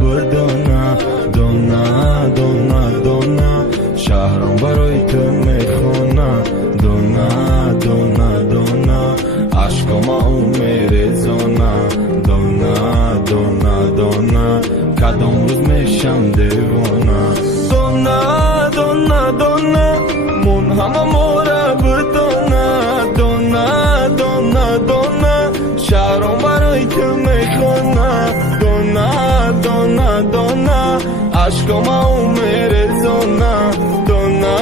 بدونا دونا دونا دونا شهرم برای تو میخونه دونا دونا دونا عشقم میرزونه دونا دونا دونا کدام روز میشم دیوانه دونا دونا دونا من همه مورا بدونا دونا دونا دونا شهرم برای تو میخونه دونا دونا دونا عشقم میرزونه دونا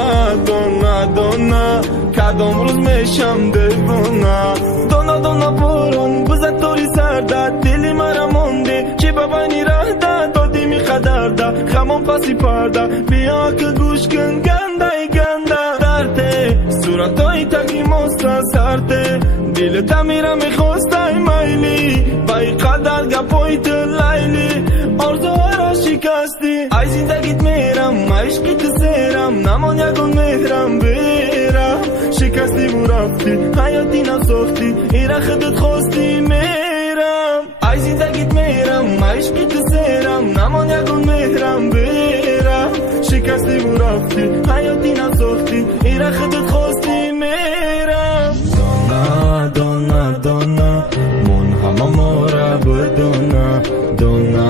دونا دونا کدام روز میشم دیوانه دونا دونا بارون بزد توری سرده دلی مرا مونده چه ببینی رهده دادی میخدرده خمام پسی پرده بیا که گوش کن گنده گنده درده صورتای تکی مسته سرده دلتا میره میخواسته میلی بای قدر گپایت لیلی آرزوها را شکستی ای زندگیت میرم عشقیت سیرم نمان یکون مهرم بیرم شکستی و رفتی حیاتی نساختی ایره خودت خواستی میرم ای زندگیت میرم عشقیت سیرم نمان یکون مهرم بیرم شکستی و رفتی حیاتی نساختی ایره خودت خواستی میرم دونا دونا دونا من همه مورا بدونا دونا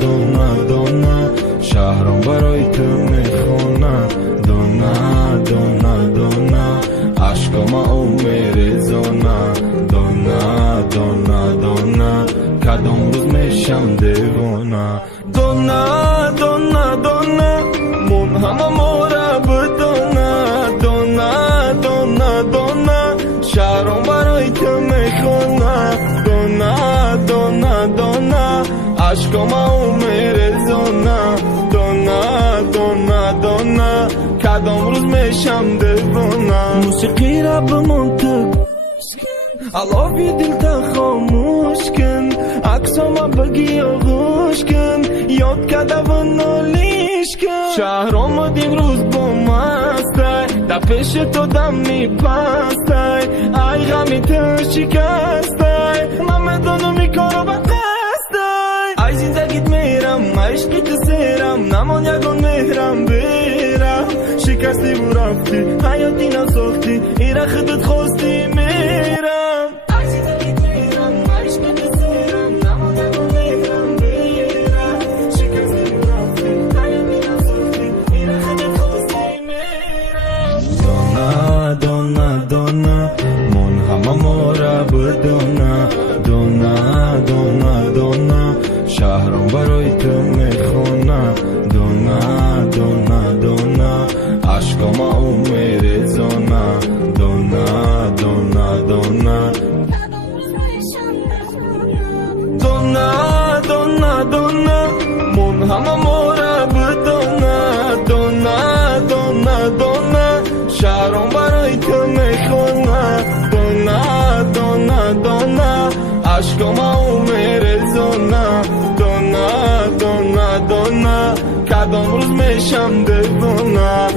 دونا دونا شهرم برای تو میخونه دونا دونا دونا عشقم میرزونه دونا دونا دونا کدام روز میشم دیوانه دونا دونا دونا من همه مورا بدونا دونا دونا دونا شهرم برای تو میخونه دونا دونا دونا عشقم میرزونه دونا دونا دونا کدام روز میشم دیوانه موسیقی را به منطق علافی دل تا خاموش کن عکسام بگی آغوش کن یاد کده و نالیش کن شهر آمد روز با مسته در پیش تو دم میپسته ای غمی تو شکسته من میدانم میکارو به قسته ای زندگیت میرم عشقیت سیرم نمان یکون مهرم بیرم شکستی و رفتی حیاتی نساختی ایره خودت خواستی میرم ای زندگیت میرم عشقیت سیرم نمان یکون مهرم بیرم شکستی و رفتی حیاتی نساختی ایره خودت خواستی میرم دونا دونا دونا من همه مورا بدونا دونا دونا دونا شهرم برای تو میخونه دونا دونا دونا عشقم میرزونه دونا دونا دونا دونا دونا دونا من همه مورا بدونا دونا دونا دونا شهرم برای تو میخونه دونا دونا دونا عشقم میرزونه دونا دونا دونا کدام روز میشم دیوانه